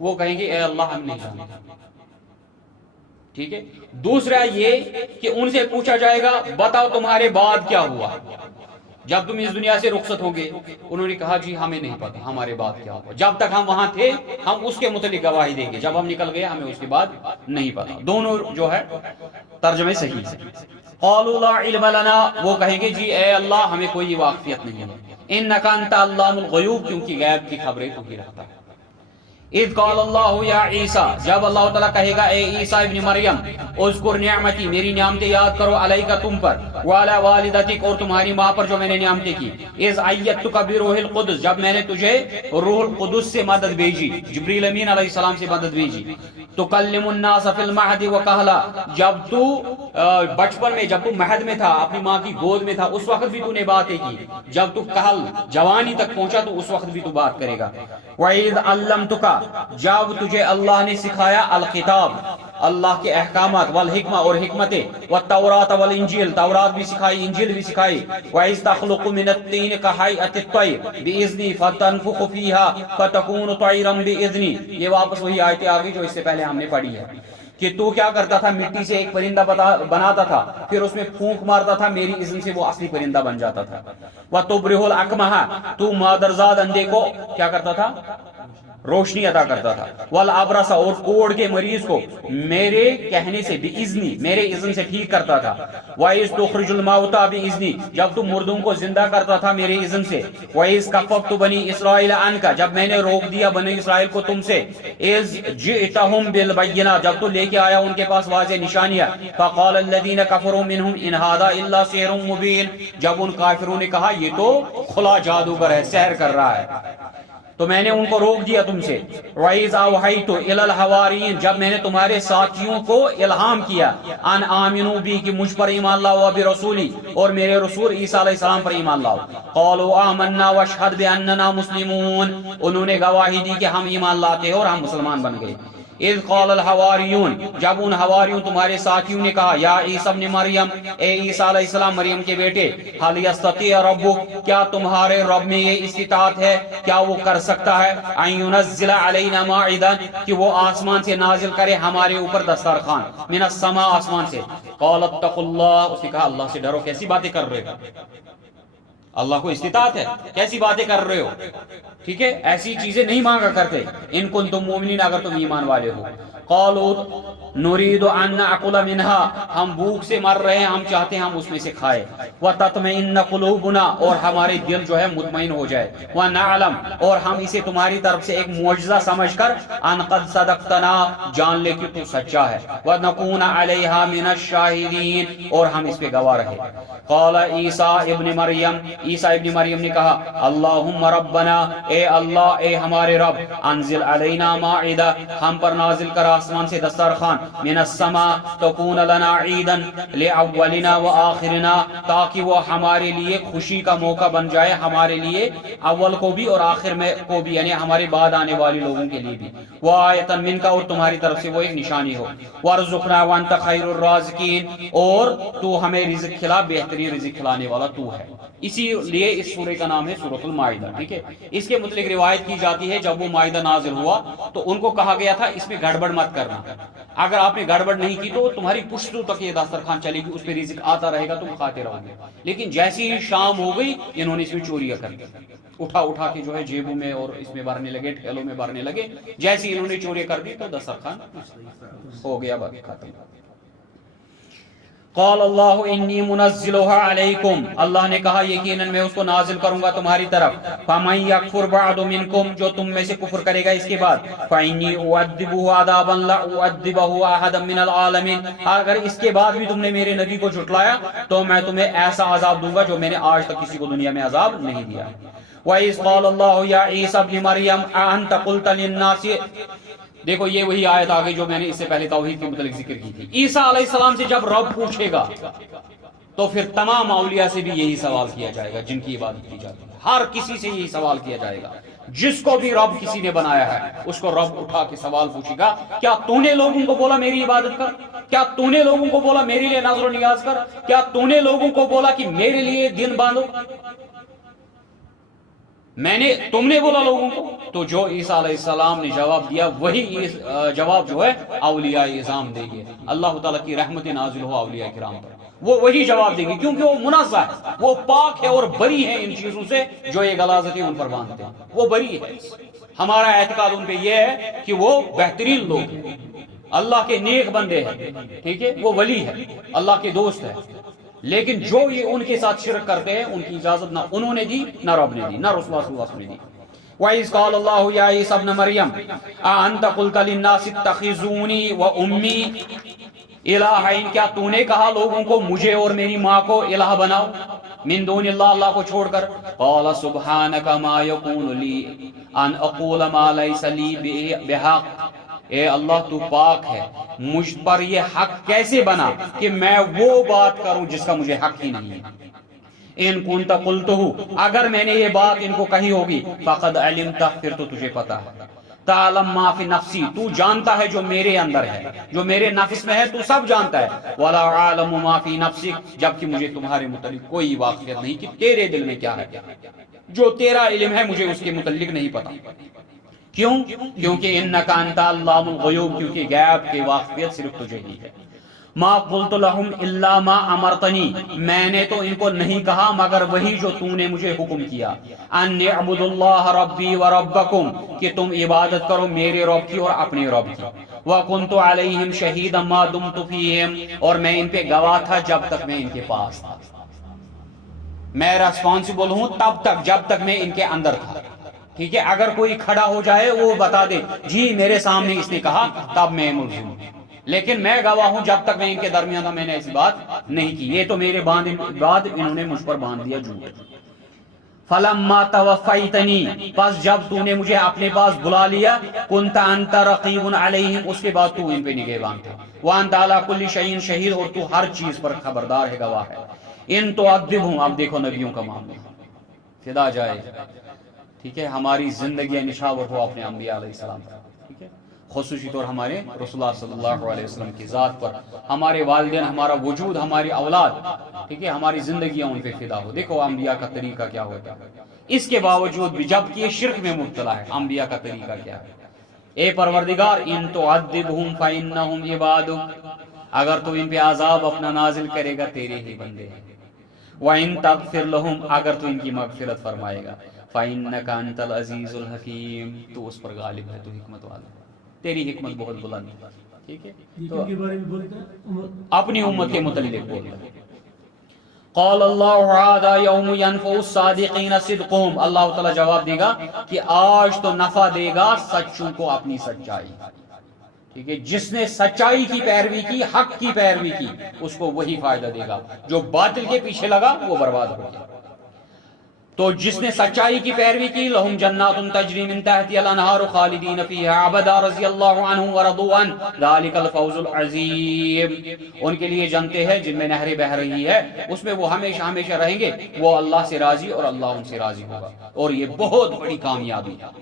وہ کہیں گے اے اللہ ہم نہیں جانتے، ٹھیک ہے. دوسرا یہ کہ ان سے پوچھا جائے گا بتاؤ تمہارے بعد کیا ہوا، جب تم اس دنیا سے رخصت ہوگے. انہوں نے کہا جی ہمیں نہیں پتا ہمارے بعد کیا ہوا، جب تک ہم وہاں تھے ہم اس کے متعلق گواہی دیں گے، جب ہم نکل گئے ہمیں اس کے بعد نہیں پتا. دونوں جو ہے ترجمے صحیح ہے. قالوا لا علم لنا، وہ کہیں گے جی اے اللہ ہمیں کوئی واقفیت نہیں ہے. انک انت علام الغیوب، کیونکہ غیب کی خبریں تو ہی رکھتا ہے. اذ قال اللہ یا عیسیٰ، جب اللہ تعالیٰ کہے گا اے عیسیٰ ابن مریم، اذکر نعمتی، میری نعمتیں یاد کرو، علیک تم پر، وعلی والدتک، اور تمہاری ماں پر جو میں نے نعمتیں کی، اذ ایدتک بروح القدس، جب میں نے تجھے روح القدس سے مدد بھیجی، جبریل امین علیہ السلام سے مدد بھیجی، تکلم الناس فی المہد وکہلا، جب تو بچپن میں، جب تو مہد میں تھا، اپنی ماں کی گود میں تھا، اس وقت بھی تو نے باتیں کی، جب تو کہل جوانی تک پہنچا تو اس وقت بھی تو بات کرے گا، وَإِذْ عَلَّمْتُكَ، جب تجھے اللہ نے سکھایا الکتاب، اللہ کے احکامات، والحکمہ، اور حکمتیں، والتوراۃ والانجیل، تورات بھی سکھائی، انجیل بھی سکھائی، وَإِذْ تَخْلُقُ مِنَ الطِّينِ كَهَيْئَةِ الطَّيْرِ بِإِذْنِي فَتَنفُخُ فِيهَا فَتَكُونُ طَيْرًا بِإِذْنِي، یہ واپس وہی آیتیں آ گئی جو اس سے پہلے ہم نے پڑھی ہے کہ تو کیا کرتا تھا، مٹی سے ایک پرندہ بناتا تھا، پھر اس میں پھونک مارتا تھا، میری اذن سے وہ اصلی پرندہ بن جاتا تھا، وَتُبْرِئُ الْأَكْمَحَ، تو مادرزاد اندھے کو کیا کرتا تھا، روشنی عطا کرتا تھا، والابرص، اور کوڑ کے مریض کو میرے کہنے سے، بِإِذْنِی، میرے اذن سے ٹھیک کرتا تھا، وَإِذْ تُخْرِجُ الْمَوْتَى بِإِذْنِی، جب تو مردوں کو زندہ کرتا تھا میرے اذن سے، وَإِذْ كَفَّفْتُ بَنِي إِسْرَائِيلَ عَنْكَ، جب میں نے روک دیا بنی اسرائیل کو تم سے، إِذْ جِئْتَهُمْ بِالْبَيِّنَاتِ، جب تو لے کے آیا ان کے پاس واضح نشانیاں، فَقَالَ الَّذِينَ كَفَرُوا مِنْهُمْ إِنْ هَذَا إِلَّا سِحْرٌ مُبِينٌ، جب ان کافروں نے کہا یہ تو کھلا جادوگر ہے، سحر کر رہا ہے، تو میں نے ان کو روک دیا تم سے، وَإِذْ أَوْحَيْتُ إِلَى الْحَوَارِيِّينَ، جب میں نے تمہارے ساتھیوں کو الہام کیا، أَنْ آمِنُوا بِي، کہ مجھ پر ایمان لاؤ، وَبِرَسُولِي، اور میرے رسول عیسیٰ علیہ السلام پر ایمان لاؤ، قَالُوا آمَنَّا وَاشْهَدْ بِأَنَّنَا مُسْلِمُونَ، انہوں نے گواہی دی کہ ہم ایمان لاتے ہیں اور ہم مسلمان بن گئے، اذ قال الحواریون، جب ان حواریوں تمہارے ساتھیوں نے کہا، یا عیسیٰ ابن مریم، اے عیسیٰ علیہ السلام مریم کے بیٹے، حل یستطیع ربک، کیا تمہارے رب میں یہ استطاعت ہے، کیا وہ کر سکتا ہے، ان ینزل علینا مائدہ، کہ وہ آسمان سے نازل کرے ہمارے اوپر دسترخوان، من السماء، آسمان سے، قال اتقوا اللہ، اس نے کہا اللہ سے ڈرو، کیسی باتیں کر رہے ہو، اللہ کو استطاعت ہے، کیسی باتیں کر رہے ہو، ٹھیک ہے، ایسی چیزیں نہیں مانگا کرتے، ان کنتم مومنین، اگر تم ایمان والے ہو، قالوا نريد ان ناكل منها، ہم بھوک سے مر رہے ہیں، ہم چاہتے ہیں ہم اس میں سے کھائے، وتطمئن قلوبنا، اور ہمارے دل جو ہے مطمئن ہو جائے، ونعلم، اور ہم اسے تمہاری طرف سے ایک معجزہ سمجھ کر، ان قد صدقتنا، جان لے کہ تو سچا ہے، ونكون عليها من الشاهدين، اور ہم اس پہ گواہ رہے، قال عیسیٰ ابن مریم، عیسیٰ ابن مریم نے کہا، اللہم ربنا، اے اللہ، اے ہمارے رب، انزل علینا مائدہ، ہم پر نازل کر آسمان سے دسترخوان، من السماء تکون لنا عیدا لأولنا وآخرنا، تاکہ وہ ہمارے لیے خوشی کا موقع بن جائے، ہمارے لیے اول کو بھی اور آخر میں کو بھی، یعنی ہمارے بعد آنے والی لوگوں کے لیے بھی، وآیتا منکا، اور تمہاری طرف سے وہ ایک نشانی ہو، وارزقنا وانت خیر الرازقین، اور تو ہمیں رزق کھلا، بہترین رزق کھلانے والا تو ہے، اسی لیے اس سورہ کا نام ہے سورۃ المائدہ، ٹھیک ہے۔ اس کے متعلق روایت کی جاتی ہے جب وہ مائدہ نازل ہوا تو ان کو کہا گیا تھا اس میں گڑبڑ مت کرنا، اگر آپ نے گڑبڑ نہیں کی تو تمہاری پشتوں تک یہ دسترخوان چلے گی، اس پہ رزق آتا رہے گا، تم کھاتے رہو گے، لیکن جیسی ہی شام ہو گئی انہوں نے اس میں چوریاں کر دی، اٹھا اٹھا کے جو ہے جیبوں میں اور اس میں بھرنے لگے، ٹھیلوں میں بھرنے لگے، جیسی انہوں نے چوریاں کر دی تو دسترخوان ہو گیا باقی ختم۔ قال اللہ انی منزلها علیکم، اللہ نے کہا یقیناً میں اس کو نازل کروں گا تمہاری طرف، فمن یکفر بعد منکم، جو تم میں سے کفر کرے گا اس کے بعد، فانی اعذبہ عذابا لا اعذبہ احدا من العالمین، اگر اس کے بعد بھی تم نے میرے نبی کو جھٹلایا تو میں تمہیں ایسا عذاب دوں گا جو میں نے آج تک کسی کو دنیا میں عذاب نہیں دیا۔ وَإِذْ قَالَ اللَّهُ يَا عِيسَى ابْنِ مَرْيَمَ أَأَنْتَ قُلْتَ لِلنَّاسِ، دیکھو یہ وہی آیت آگئی جو میں نے اس سے پہلے توحید کے متعلق ذکر کی تھی، عیسیٰ علیہ السلام سے جب رب پوچھے گا تو پھر تمام اولیاء سے بھی یہی سوال کیا جائے گا جن کی عبادت کی جاتی ہے، ہر کسی سے یہی سوال کیا جائے گا، جس کو بھی رب کسی نے بنایا ہے اس کو رب اٹھا کے سوال پوچھے گا، کیا تو نے لوگوں کو بولا میری عبادت کر، کیا تو نے لوگوں کو بولا میرے لیے نذر و نیاز کر، کیا تو نے لوگوں کو بولا کہ میرے لیے دن باندھو، میں نے، تم نے بولا لوگوں کو، تو جو عیسیٰ علیہ السلام نے جواب دیا وہی جواب جو ہے اولیاء اعظام دیں گے، اللہ تعالیٰ کی رحمت نازل ہو اولیاء کرام پر، وہ وہی جواب دیں گے کیونکہ وہ منزہ ہے، وہ پاک ہے اور بری ہے ان چیزوں سے جو یہ غلاظتیں ان پر باندھتے ہیں، وہ بری ہے، ہمارا اعتقاد ان پہ یہ ہے کہ وہ بہترین لوگ ہیں، اللہ کے نیک بندے ہیں، ٹھیک ہے، وہ ولی ہے، اللہ کے دوست ہے، لیکن جو یہ ان کے ساتھ شرک کرتے ہیں ان کی اجازت نہ انہوں نے دی، نہ رب نے دی، نہ رسول اللہ صلی اللہ علیہ وسلم نے دی۔ وَإِذْ قَالَ اللَّهُ يَا عِيسَى ابْنَ مَرْيَمَ أَأَنْتَ قُلْتَ لِلنَّاسِ اتَّخِذُونِي وَأُمِّي الہین، کیا تو نے کہا لوگوں کو مجھے اور میری ماں کو الہ بناؤ من دون اللہ، اللہ کو چھوڑ کر؟ قال سبحانک ما یکون لی ان اقول ما لیس لی بحق، اے اللہ تو پاک ہے، مجھ پر یہ حق کیسے بنا کہ میں وہ بات کروں جس کا مجھے حق ہی نہیں ہے۔ ان کنت قلتہ، اگر میں نے یہ بات ان کو کہی ہوگی، فقد علمتہ، پھر تو تجھے پتا ہے، تعلم ما فی نفسی، تو جانتا ہے جو میرے اندر ہے، جو میرے نفس میں ہے تو سب جانتا ہے، ولا اعلم ما فی نفسک، جبکہ مجھے تمہارے متعلق کوئی واقفیت نہیں کہ تیرے دل میں کیا ہے، جو تیرا علم ہے مجھے اس کے متعلق نہیں پتا۔ کیوں؟ کیونکہ انک انت علام الغیوب، کیونکہ غیب کی واقفیت صرف تجھے ہی ہے۔ ما قلت لهم الا ما امرتنی، میں نے تو ان کو نہیں کہا مگر وہی جو تو نے مجھے حکم کیا، ان اعبد اللہ ربی و ربکم، کہ تم عبادت کرو میرے رب کی اور اپنے رب کی، وکنت علیہم شہیدا ما دمت فیہم، اور میں ان پہ گواہ تھا جب تک میں ان کے پاس تھا، میں ریسپانسبل ہوں تب تک جب تک میں ان کے اندر تھا۔ ٹھیک ہے، اگر کوئی کھڑا ہو جائے وہ بتا دے جی میرے سامنے اس نے کہا، تب میں ملزم ہوں، لیکن میں گواہ ہوں جب تک میں ان کے درمیان تھا میں نے ایسی بات نہیں کی، یہ تو میرے بعد انہوں نے مجھ پر باندھ دیا جھوٹ۔ فلما توفیتنی، پس جب تو نے مجھے اپنے پاس بلا لیا، کنت انت رقیب علیہم، اس کے بعد تو ان پہ نگہبان تھا، وانت علی کل شیء شہید، اور تو ہر چیز پر خبردار ہے، گواہ ہے۔ ان تعذبہم، اب دیکھو نبیوں کا معاملہ، فدا جائے، ٹھیک ہے، ہماری زندگی نشاور ہو اپنے انبیاء علیہ السلام پر، ٹھیک ہے، خصوصی طور ہمارے رسول اللہ صلی اللہ علیہ وسلم کی ذات پر، ہمارے والدین، ہمارا وجود، ہماری اولاد، ٹھیک ہے، ہماری زندگیاں ان پہ فدا ہو۔ دیکھو انبیاء کا طریقہ کیا ہوتا ہے، اس کے باوجود بھی جب کہ یہ شرک میں مبتلا ہے، انبیاء کا طریقہ کیا ہے؟ اے پروردگار ان تعذبہم فانہم عبادک، اگر تو ان پہ عذاب اپنا نازل کرے گا تیرے ہی بندے ہیں، وَإِن تَغْفِرْ لَهُمْ، اگر تو ان کی مغفرت فرمائے گا، فَإِنَّكَ أَنْتَ الْعَزِيزُ الْحَكِيمُ، تو اس پر غالب ہے، تو حکمت والا، تیری حکمت بہت بلند ہے۔ ٹھیک ہے، تو اپنی امت کے متعلق بولتا ہے۔ قال اللہ هذا یوم ينفع الصادقین صدقهم، اللہ تعالیٰ جواب دے گا کہ آج تو نفع دے گا سچوں کو اپنی سچائی، ٹھیک ہے، جس نے سچائی کی پیروی کی، حق کی پیروی کی، اس کو وہی فائدہ دے گا، جو باطل کے پیچھے لگا وہ برباد ہو گیا۔ تو جس نے سچائی کی پیروی کی، لہم جنات تجری من تحتها الانہار خالدین فیہا ابدا رضی اللہ عنہم ورضوا عنہ ذلک الفوز العظیم، ان کے لیے جنتیں ہیں جن میں نہریں بہہ رہی ہے، اس میں وہ ہمیشہ ہمیشہ رہیں گے، وہ اللہ سے راضی اور اللہ ان سے راضی ہوگا، اور یہ بہت بڑی کامیابی ہے۔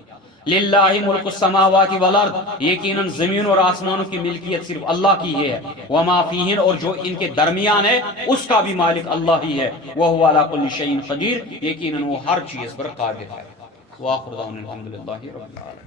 للہ ملک السماوات والارض، یقیناً زمین اور آسمانوں کی ملکیت صرف اللہ کی ہے، وما فیہن، اور جو ان کے درمیان ہے اس کا بھی مالک اللہ ہی ہے، وہو علی کل شیء قدیر، یقیناً وہ ہر چیز پر قادر ہے۔ وآخر دعوانا الحمدللہ رب العالمین۔